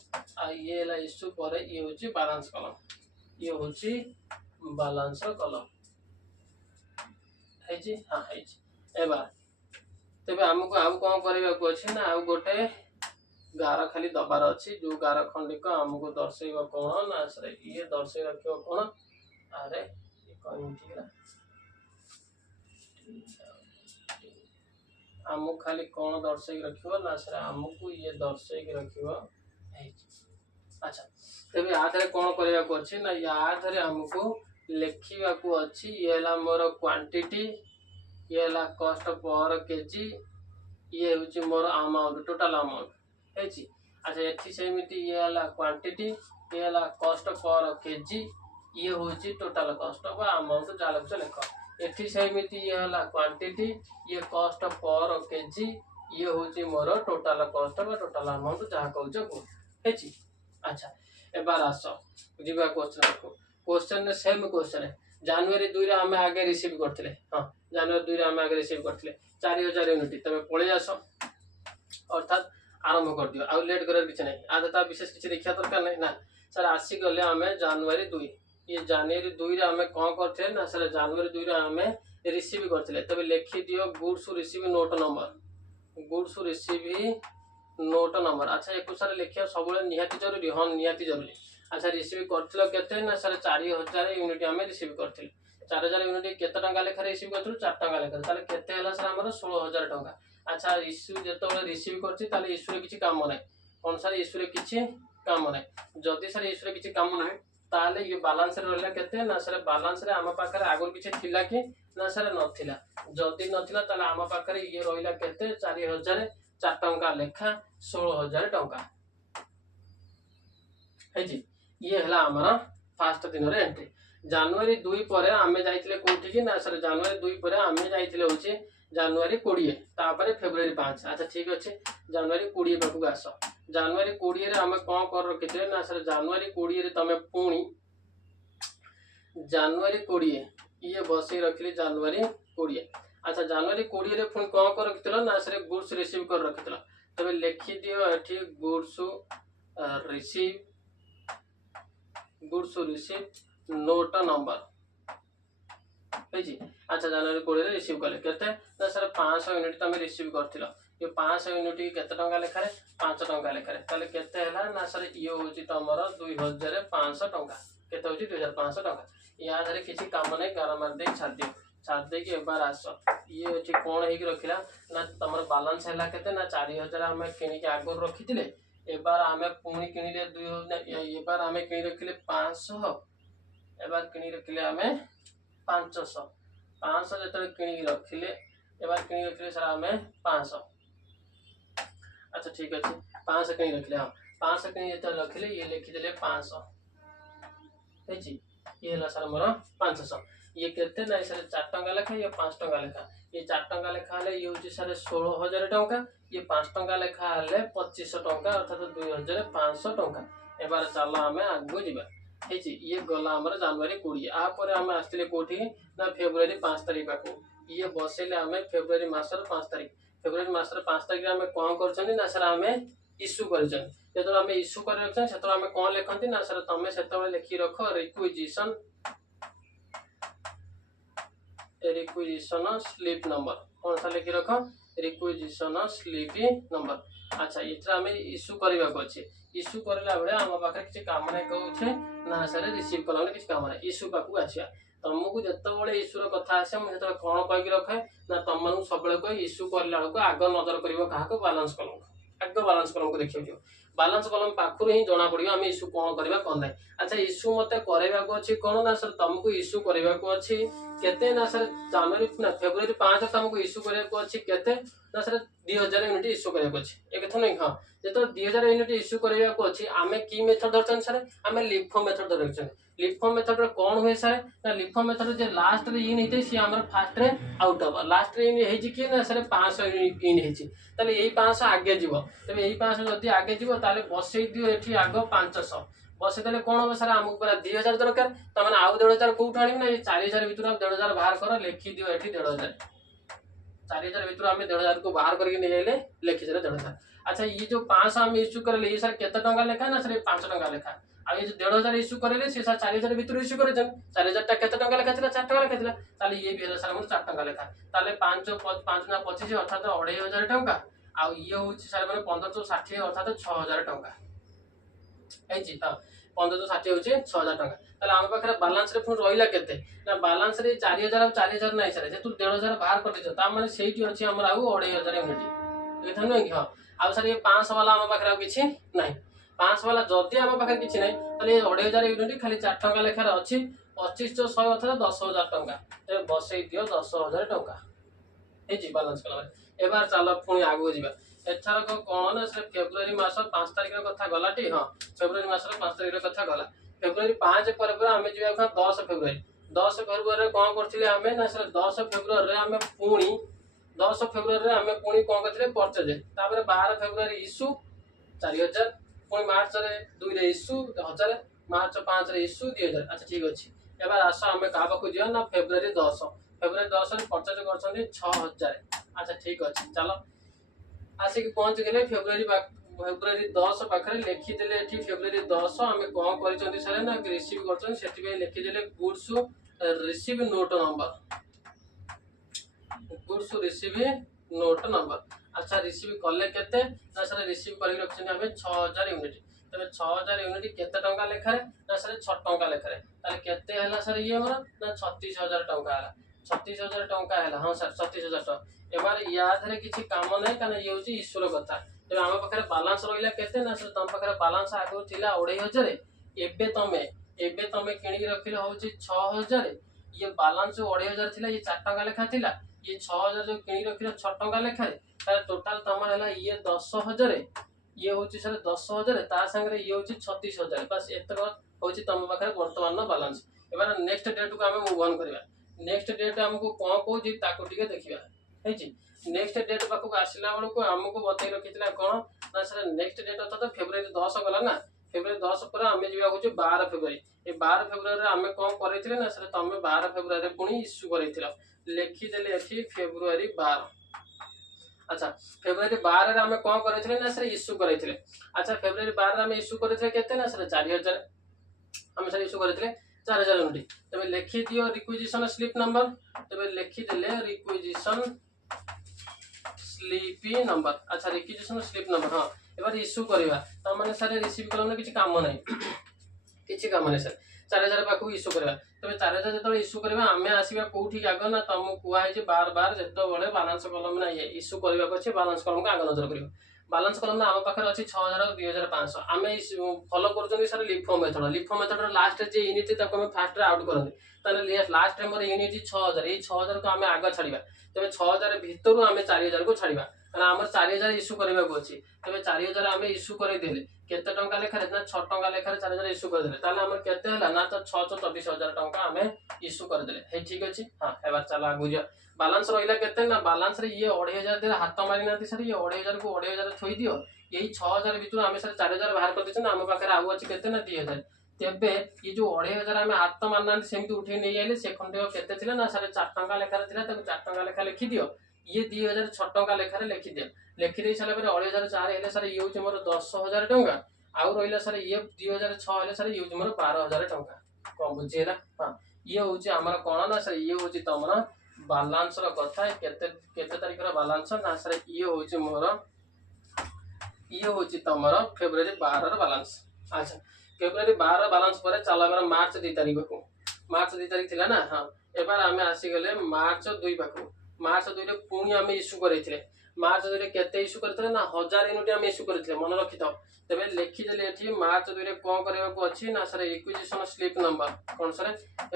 ये है इश्यू पर ये हूँ बालांस कलम ये हूँ बालांस कलम है हाँ है एबार तेरे आमको आउ कौन करने को अच्छे ना आउ गोटे गार खाली दबार अच्छी जो गार खंडिक आमको दर्शेब कौन ना सर ये दर्शे रख कौन अरे आमको खाली कौन दर्शे रख ना सर आमको ये दर्शे रख अच्छा तेज आधे कौन करने को अच्छे ना याधे आमको लिखा अच्छी ये है मोर क्वांटिटी ये है कॉस्ट पर केजी ये हूँ मोर अमाउंट टोटल अमाउंट है अच्छा ये सेमती ये है क्वांटिटी ये है कॉस्ट पर केजी ये हूँ टोटल कॉस्ट अमाउंट जहाँ लगे लिख ये सेमती ये है क्वांटिटी ये कॉस्ट पर केजी ये हूँ मोर टोटल कॉस्ट टोटल अमाउंट जहाँ कहूँ है अच्छा एबार आस जा क्वेश्चन क्वेश्चन सेम क्वेश्चन जनवरी 2 आम आगे रिसीव करते हाँ जनवरी 2 आम आगे रिसीव करते 4000 यूनिट तुम पलि आस अर्थात आरंभ कर दियो आउ लेट कर किसी नहीं आधा विशेष किसी देखा दरकार नहीं ना सर आसीगले आम जनवरी 2 ये जनवरी 2 आम कौन करते ना सर जनवरी 2 आम रिसीव करते तब लिखि दियो goods receive note number goods receive note number अच्छा एक सर लिखा सब निहाती जरूरी हाँ निहाती जरूरी अच्छा रिसीव करते ना सर 4000 यूनिट आम रिसीव करते 4000 यूनिट केते टंका लेखा रिसीव करते 4 टंका लेखा केते है सर आम 16000 टंका अच्छा इश्यू जो रिसीव कर इश्यू किसी कम ना कौन सर इश्यू किसी कम ना जदि सर इश्यू किसी कम ना ताले ये बालांस रहा केते ना सर बालांस रे आम पाखरे आगुर किसी थिला कि ना सर नथिला जदि नथिला ताले आम पाखरे ये रहिला केते 4000 4 टंका लेखा 16000 टंका है ये है आमर फास्ट दिन एंट्री जनवरी 2 पर आम जाइए कौटी ना सर जनवरी 2 पर आम जाइए हूँ जनवरी 20 तापर फेब्रुआरी 5 अच्छा ठीक अच्छे जनवरी 20 पाक आस जनवरी 20 रे आमे कौन कर रखिते ना सर जनवरी 20 रे तमे पुणी जनवरी 20 ये बसई रखिले जनवरी 20। अच्छा जनवरी 20 रे पुणी कौन कर रखितलो ना सर गुड्स रिसीव कर रखितलो तबे लिखि दियो एठी गुड्स रिसीव नोट नंबर जी। अच्छा जनवरी 20 रे रिसीव कले केते ना सर 500 यूनिट तमे रिसीव करथिलो ये 500 यूनिट की केते टंका लेखारे 5 टंका लेखारे ताले केते हैला ना सर ये होची तमरो 2500 टंका केते होची 2500 टंका या धरे किछि काम नै गारा मार दे छाड़ दे के बार आसो ये होची कोन हे कि रखिला ना तमरो बैलेंस हैला केते ना 4000 हमें किनि के आगो रखितिले एबार हमें पुणी किनिले 2000 एबार हमें किनि रखिले 500 एबार किनि रखिले हमें 500 जतरे किनि रखिले एबार किनि रखिले सर हमें 500। अच्छा ठीक अछि 500 किनि रखिले हां 500 किनि जतरे रखिले ये लिखि देले 500 है जी ये हला सर मोर 500 ये केते नै सर 4 टंका लेखा ये 5 टंका लेखा ये 4 टंका लेखा हले ये होची सर 16000 टंका ये 5 टंका लेखा हले 2500 टंका अर्थात 2500 टंका एबार चलो हमें आगु जिबा है जी ये गला हमर जनवरी 20 आ परे हमें आस्तिले कोठी ना फेब्रुआरी 5 तारिख पाको ये बसेले हमें फेब्रुआरी मासर 5 तारिख फेब्रुआरी मासर 5 तारिख हमें कोन करछनी ना सर हमें इश्यू करछन जेतो हमें इश्यू कर रखछन सेतो हमें कोन लेखंती ना सर तमे सेतो लिखि रखो रिक्विजिशन स्लिप नंबर कौन सा लिखि रखो रिक्विजिशन स्लिप नंबर। अच्छा इथरा हमें इश्यू करबा को अछि इश्यू करला बेले हम पाखे किछि काम नै कहउछे ना सर रिसीव कला किछि काम नै इश्यू पाकू आछिया तुमको जत्तो बळे इश्यू रो कथा आसे हम जत्तो कोन कहि रखे ना तुम मानु सब बळे को इश्यू करला को आग नजर करिवो काहा को बैलेंस कलम आग बैलेंस कलम को देखियो बैलेंस कलम पाखुर ही जना पड़ियो हम इश्यू कोन करबा कोन नै। अच्छा इश्यू मते करबा को अछि कोन ना सर तुमको इश्यू करबा को अछि केते ना सर जनवरी ना फेब्रुआरी 5 तुमको इश्यू करबा को अछि केते ना सर 2000 यूनिट इश्यू करबा को अछि एक थन नै हां जेतो 2000 यूनिट इश्यू करबा को अछि आमे की मेथड धरछन सर आमे लिफो मेथड धरछन लिफो मेथड रे कोन होय सर ना लिफो मेथड जे लास्ट रे इन हेते सी हमर फास्ट रे आउट ऑफ लास्ट रे इन हेजी कि ना सर 500 इन हेची ताले एई 500 आगे जीवो तबे एई 500 जदी आगे जीवो ताले बसई दियो एठी आगो 500 बसई देले कोन हो सर हमको पूरा 2000 दरकार त माने आउ 1500 कोउठ आनी ना 4000 भीतर 1500 बाहर करो लिखि दियो एठी 1500 4000 भीतर हमें 1500 को बाहर करके ले जाइले लिखि देले 1500। अच्छा ये जो 500 हम इश्यू करले ये सर केते टंका लेखा ना सर 5 टंका लेखा आ ये जो 1500 इश्यू करले से सर 4000 भीतर इश्यू करे जन 4000 टा केते टंका लेखा थिला 4 टंका लेखा थिला ताले ये भी सर हम 4 टंका लेखा ताले 5 5 ना 25 अर्थात 2500 टंका आ ये होची सर माने 1560 अर्थात 6000 टंका है जी त 1560 होची 6000 टंका ताले हम पाखरे बैलेंस रे फुन रहिला केते ना बैलेंस रे 4000 और 4000 नै सर जे तू 1500 बाहर कर दिजो ता माने सेठी अछि हमर आउ 2500 यूनिट ए थनु कि हां आ सर ये 500 वाला हम पाखरे किछि नै 500 वाला जदी हम पाखरे किछि नै ताले 2500 यूनिट खाली 4 टंका लेखा रे अछि 2500 100 अर्थात 10000 टंका ते बसई दियो 10000 टंका ए जी बैलेंस कला एबार चलो पुनी आगो जिबा एथार को कोन ना सर फेब्रुआरी मास 5 तारिख रो कथा गलाटी हां फेब्रुआरी मास 5 तारिख रो कथा गला फेब्रुआरी 5 पर हमें जिबा 10 फेब्रुआरी कोन करथिले हमें ना सर 10 फेब्रुआरी रे हमें पुणी 10 फेब्रुआरी रे हमें पुणी कोन करथिले परचेज तापर 12 फेब्रुआरी इश्यू 4000 पुणी मार्च रे 2 रे इश्यू 1000 मार्च 5 रे इश्यू 2000। अच्छा ठीक अछि एबार आसो हमें का बाकू जियो ना फेब्रुआरी 10 रे परचेज करछन 6000। अच्छा ठीक अछि चलो आसे कि पहुंच गेले फेब्रुआरी 10 पाखरे लिखि देले एठी फेब्रुआरी 10 हमें कोन करिसथि सर ना रिसीव करछन सेति पे लिखि देले गुड्स रिसीव नोट नंबर। अच्छा रिसीव कले केते ना सर रिसीव करि रखछन हमें 6000 यूनिट तबे 6000 यूनिट केते टंका लेखारे ना सर 6 टंका लेखारे ताले केते हला सर ये हमर ना 36000 टंका हला 36000 टंका हला हां सर 36000 टंका एबार या धरे किछि काम नै काना ये होची ईश्वर कथा तबे हम पाखरे बैलेंस रहिला केते ना सर तम पाखरे बैलेंस आगो थिला 2500 एबे तमे किनि रखिले होची 6000 ये बैलेंस 2500 थिला ये 4 टंका लेखा थिला ये 6000 जो किनि रखिले 6 टंका लेखा तार टोटल तमर हला ये 10000 ये होची सर 10000 ता संगे ये होची 36000 बस एतक होची तम पाखरे वर्तमान बैलेंस। एबार नेक्स्ट डेट को हम मूव ऑन करबा नेक्स्ट डेट हमको कोन को जी ताको टिके देखिबा है जी। नेक्स्ट डेट पाखक आसला बेलू आमको बतई रखी कौन ना सर नेक्स्ट डेट अर्थात फेब्रुआरी 10 गला ना फेब्रुआरी 10 पर आम जा 12 फेब्रुआरी ये 12 फेब्रुआरी आम कौन कर ना सर तुम 12 फेब्रुआरी पुणी इश्यू कर लिखिदेले फेब्रुआरी 12 अच्छा फेब्रुआरी 12 आम कौन कर ना सर इश्यू कर अच्छा फेब्रुआरी 12 आम इश्यू करते ना सर 4000 आम सर इश्यू करते 4000 यूनिट तेज लिखि दियो रिक्विजिशन स्लिप नंबर तेज लिखिदेले रिक्विजिशन स्लिप नंबर अच्छा रिक्विजिशन स्लिप नंबर हाँ एबार इश्यू करवा तो मैंने सर रिसीव कलम किसी काम ना किसी काम नहीं सर 4000 पाखक इश्यू करवा तेज 4000 जो इश्यू करवा आम आसवा कौटी आग ना तुमको कहुई बार बार जो बालांस कलम ना ये इश्यू करने को अच्छे बालांस कलम को आग नजर कर बालांस कलम आम पाखे अच्छी 6000 2500 आम फॉलो कर सर लिफो मेथड लास्ट जे यूनिट आम फास्ट आउट करते लास्ट मोर यूनिट 6000 ये 6000 को आम आग छाड़ा तेज 6000 भितर आम 4000 को छाड़ा कहना आम 4000 इश्यू करने को अच्छी तेज 4000 आम इश्यू करदे केते टंका लेखार ना 6 टंका लेखार 4000 इश्यू करदे आम केते ना तो 624,000 टंका आम इश्यू करदे ठीक अच्छे हाँ एबार चल आगू जा बालांस रहा केते ना बालांस रे ये 2500 हाथ मारी ना सर ये 2500 को 2500 थोई दियो यही 6000 भितर आम सर 4000 बाहर कर देछन आम पाखे आगु अच्छी केते ना 2000 तेबे ये जो 2500 आम हाथ मारना सेमती उठे नहीं आइले से खंडे केते थिला ना सर 4 टंका लेखार थिला 4 टंका लेखा लिखि दियो ये 2000 6 टंका लेखार लिखि दियो लिखि दे सारा 2500 4 सर ये हूँ मोर 10,000 टंका आउ रहा सर ये 2006 हेल्ले सर ये मोर 12,000 टंका कौन बुझीगला हाँ ये हूँ आमर कौन ना सर ये हूँ तुम बालांस कथा केते तारीख बालांस ना सर ये हूँ मोर ये हूँ तुम फेब्रुआरी 12 बालांस अच्छा फेब्रुआरी 12 बालांस पर चल मार्च 2 तारीख को मार्च 2 तारीख थी ना हाँ एबार आम आसीगले मार्च 2 पाखक मार्च 2 रे पुणी आम इश्यू करते मार्च 2 रे केते इश्यू करते ना 1000 यूनिट आम इश्यू करते मन रखी था तेरे लिखिदेले मार्च 2 रे कौन करने को अच्छी ना सर रिक्विजिशन स्लिप नंबर कौन सर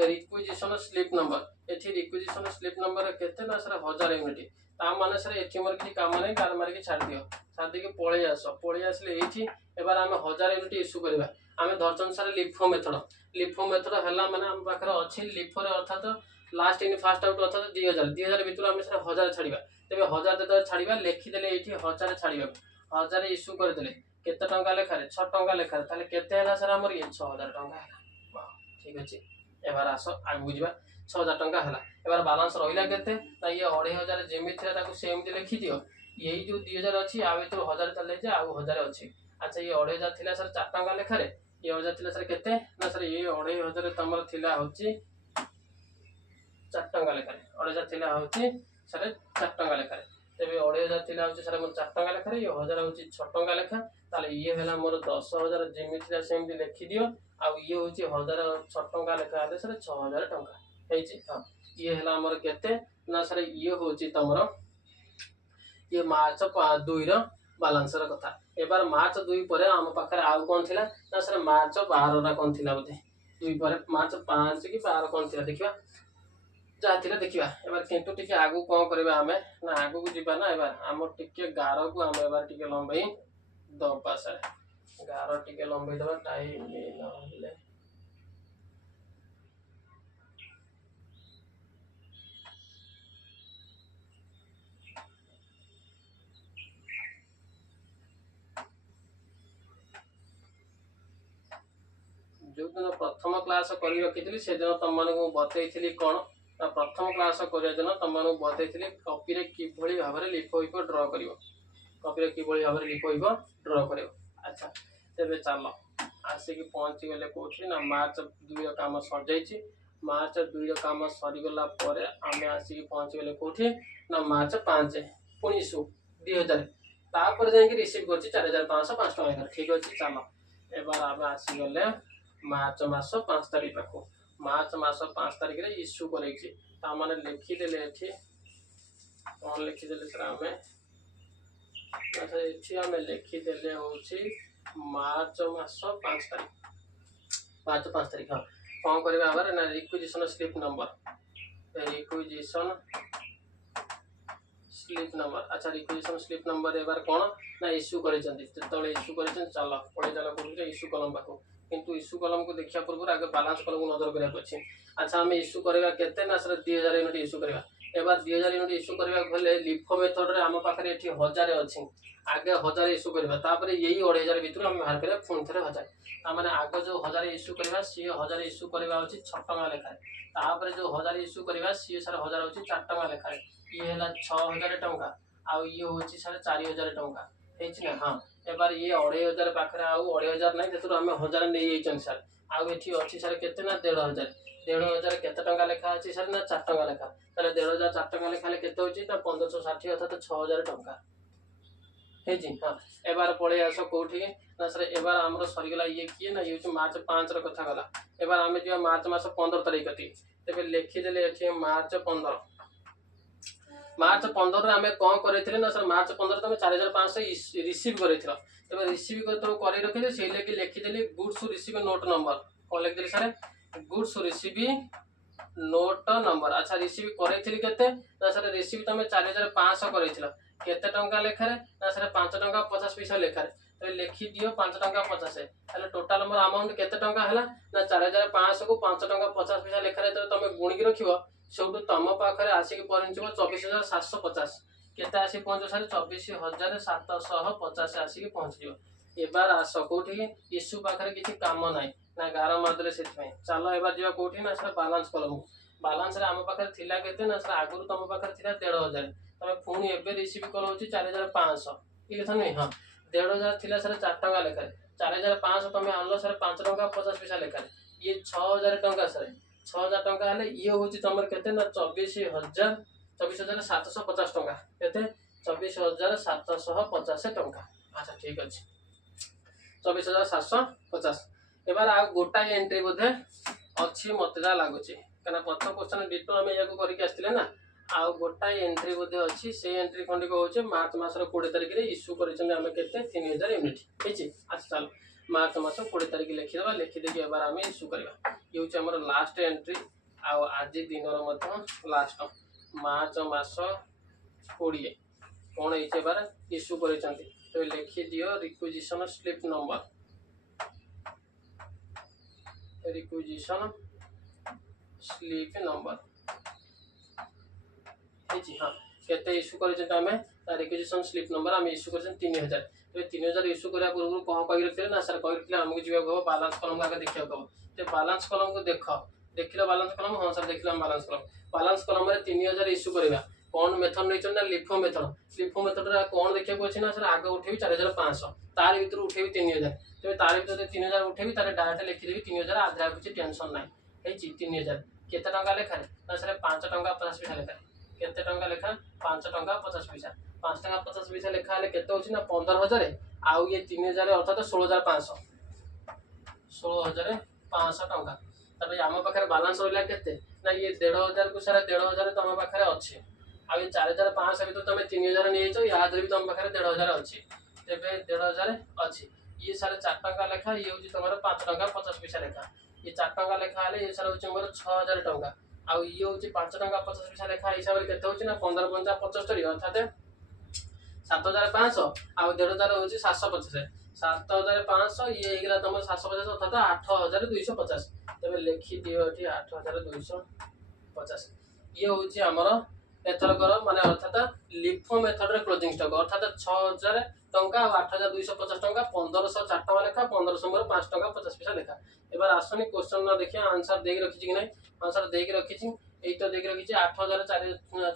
रिक्विजिशन स्लिप नंबर ये रिक्विजिशन स्लिप नंबर केते ना सर 1000 यूनिट ताने सर ये मोर किसी काम नहीं कार मारिक छाड़ दियो छाड़ दी पलि आसले ये एबार आम 1000 यूनिट इश्यू करवा आम धरचन सर लिफो मेथड है मैंने आम पाखे अच्छी लिफोरे अर्थात लास्ट इन फास्ट आउट अर्थात 2000 भितर आम सर 1000 छाड़ा तेज 1000 जो छाड़ा लिखिदेले ये 1000 छाड़ा 1000 इश्यू करदे केते टंका लेखार 6 टंका लेखार ताले केते हला सर हमर ये 6000 टंका हला ठीक अछि एबार आसो आगु बुझबा 6000 टंका हला एबार बैलेंस रहिला केते ना ये 2500 जेमि थिला ताकू सेमति लिखि दियो यही जो 2000 अछि आ भीतर 1000 चले जे आ 1000 अछि अच्छा ये 2500 थिला सर 4 टंका लेखार ये 1000 थिला सर केते ना सर ये 2500 तमर थिला होछि 4 टंका लेखार 2500 थिला होछि सर 4 टंका लेखार तेरे 2500 थिला होछि सर मोर 4 टंका लेखार ये 1000 होछि 6 टंका लेखा ताले ये हला मोर 10,000 जेमि थिला सेमति लिखि दियो आ ये होछि 1000 6 टंका लेखा आले सर 6000 टंका हेछि हां ये हला हमर केते ना सर ये होछि तमरो ये मार्च 2 रो बैलेंस रो कथा एबार मार्च 2 परे हम पाखरे आ कोन थिला ना सर मार्च 12 रा कोन थिला बते 2 परे मार्च 5 कि 12 कोन थिला देखिबा जा थिला देखिबा एबार किंतु टिके आगु कोन करबा हमें ना आगु को जिबा ना एबार हम टिके गारो को हम एबार टिके लंबाई दो पास गारो टिके लंबाई दबा टाइम न होले जो दिन प्रथम क्लास कर रखी से दिन तुम मानक बतई कौन ना प्रथम क्लास कर दिन तुम मानक बतई कॉपी किभली भाव में लिख ड्र कर कॉपी किभली भाव में लिख ड्र कर अच्छा तेरे चल आसिक पहुँची गले कौटी ना मार्च 2 काम सर जाइए मार्च 2 काम सरीगला आम आसिक पहुँची गले कौटी ना मार्च 5 पुणी इश्यू 2000 तापर जाकि रिसीव कर 4505 टका ठीक अच्छे चल एबार आम आसीगले मार्च मास 5 तारीख पाखु मार्च मास 5 तारीख रे इश्यू करेछि ता माने लिखिदेले एठी कौन लिखिदेले सर आमे अच्छा एठी आमे लिखिदेले होछि मार्च मास 5 तारीख मार्च 5 तारीख हां कौन करबा आबार ना रिक्विजिशन स्लिप नंबर अच्छा रिक्विजिशन स्लिप नंबर एबार कौन ना इश्यू करेछन्ती तळे इश्यू करेछन चलो पळे चलो कोन इश्यू कलम पाखु किंतु इश्यू कलम को देखिया पूर्व आगे बैलेंस कलम को नजर करिया अछि अच्छा हम इश्यू करबा केते ना सर 2000 यूनिट इश्यू करबा एबार 2000 यूनिट इश्यू करबा भले लिफो मेथड रे हम पाखरे एठी 1000 अछि आगे 1000 इश्यू करबा तापर यही 2500 भितर हम बाहर करे पुन थरे 1000 ता माने आगे जो 1000 इश्यू करबा सी 1000 इश्यू करबा अछि 6 टका लेखा तापर जो 1000 इश्यू करबा सी सर 1000 अछि 4 टका लेखा ये हैला 6000 टका आ ये होछि सर 4000 टका हेछि ना हां एबार ये 2500 पाखरे आ 2500 नै जेतु हम 1000 नै एचन सर आ एठी अछि सर केते ना 1500 1500 केते टका लेखा अछि सर ना 4 टका लेखा ताले 1500 4 टका लेखा ले केते होछि ता 1560 अर्थात 6000 टका हेजी हां एबार पळे आसो कोठी ना सर एबार हमरो सरी गेला ये किए ना ये मार्च 5 र कथा गला एबार हमें जो मार्च मास 15 तारीख थी तबे लिखि देले एठी मार्च 15 रे हमें कोन करैथिले ना सर मार्च 15 तमे 4500 रिसीव करैथिलो तबे रिसीव कर तो करै रखिले सेहि लेके लिखि देली गुड्स रिसीव नोट नंबर कोन लिख देली sir goods receive note number अच्छा रिसीव करैथिली केते ना सर रिसीव तमे 4500 करैथिलो केते टंका लेखारे ना सर 5 टंका 50 पैसा लेखारे तो लिखि दियो 5 टंका 50 ताले टोटल हमर अमाउंट केते टंका हला ना 4500 को 5 टंका 50 पैसा लेखारे तो तमे गुणी के रखियो सबटु तम पाखरे आसी के पहुंचबो 24750 केते आसी पहुंचो सर 24750 आसी के पहुंच दियो एबार आसो कोठी इश्यू पाखरे किछि काम नाही ना गारा मादले सेथमे चलो एबार जिवा कोठी ना सर बैलेंस कलम बैलेंस रे हम पाखरे थिला केते ना सर आगुरु तम पाखरे थिला 1500 तमे पुनी एबे रिसीव करो होची 4500 ठीक है नहीं हां 1500 थिला सर 4 टका लेखा 4500 तमे आनलो सर 5 टका 50 पैसा लेखा ये 6000 टका सर 6000 टका हले ये होची तमर केते ना 24750 टका केते 24750 टका अच्छा ठीक अछि 24750 एबार आ गोटा एंट्री बोधे अछि मते जा लागुची कना प्रथम क्वेश्चन डिटो हम याको करि के आस्तिले ना आ गोटा एंट्री बोधे अछि से एंट्री खंडी को होचे मार्च मास रो 20 तारिख रे इश्यू करिसन हम केते 3000 यूनिट हेची अच्छा चलो मार्च मास 20 तारिख लिखि देबा लिखि देके एबार हम इश्यू करबा ये होचे हमर लास्ट एंट्री आ आज दिन रो मत लास्ट मार्च मास 20 कोन हेचे एबार इश्यू करिसंती तो लिखि दियो requisition slip number requisition slip number हेची हां केते इश्यू करिसंत हमें रिक्विजिशन स्लिप नंबर हम इश्यू करिसन 3000 तो 3000 इश्यू करिया पूर्व कोन कहि रखले ना सर कहि रखले हमको जीवा को बैलेंस कॉलम आगे देखियो को ते बैलेंस कॉलम को देखो देखिलो बैलेंस कॉलम हां सर देखिलो बैलेंस कॉलम रे 3000 इश्यू करबा कोन मेथड नै ना लिफो मेथड रा कोन देखियो को अछि ना सर आगे उठेबी 4500 तार भीतर उठेबी 3000 तो तार भीतर 3000 उठेबी तार डायरेक्ट लिखि देबी 3000 आधा कुछ टेंशन नै हेची 3000 केते टका लेखा ना सर 5 टका 50 पैसा लेखा केते टका लेखा 5 टका 50 पैसा 5 टका 50 पैसा लेखा हले केते होची ना 15000 आउ ये 3000 अर्थात 16500 टका तबे हम पाखरे बैलेंस होइला केते ना ये 1500 को सारा 1500 तम पाखरे अछि आ ये 4500 भी तो तमे 3000 नै छो या भी तम पाखरे 1500 अछि तेबे 1500 अछि ये सारे 4 टका लेखा ये होची तमरो 5 टका 50 पैसा लेखा ये 4 टका लेखा हले ये सारे होची मोर 6000 टका आ ये होची 5 टका 50 पैसा लेखा हिसाब रे केते होची ना 15 50 75 अर्थात 7500 आ 1500 होची 750 7500 ये हेगला तमर 750 अर्थात 8250 तबे लिखि दियो एठी 8250 ये होची हमर एथर करो माने अर्थात लिफो मेथड रे क्लोजिंग स्टॉक अर्थात 6000 टंका और 8250 टंका 1500 4 टका लेखा 1500 मोर 5 टका 50 पैसा लेखा एबार आसनी क्वेश्चन न देखिया आंसर देख रखी कि नै आंसर देख रखी छी एतो देख रखी छी 8000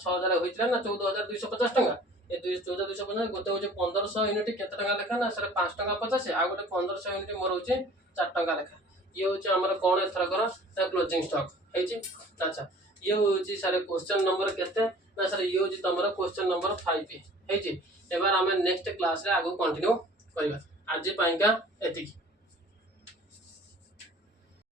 6000 होइतला ना 14250 टंका ए 14250 गोटे होचे 1500 यूनिट केते टका लेखा ना सर 5 टका 50 आ गोटे 1500 यूनिट मोर होचे 4 टका लेखा ये होचे हमर कोन एथर करो क्लोजिंग स्टॉक हेची अच्छा ये होची सारे क्वेश्चन नंबर केते ना सर ये होची तमरा क्वेश्चन नंबर 5 हेची एबार हम नेक्स्ट क्लास रे आगो कंटिन्यू करबा आज पाइका एतिकी।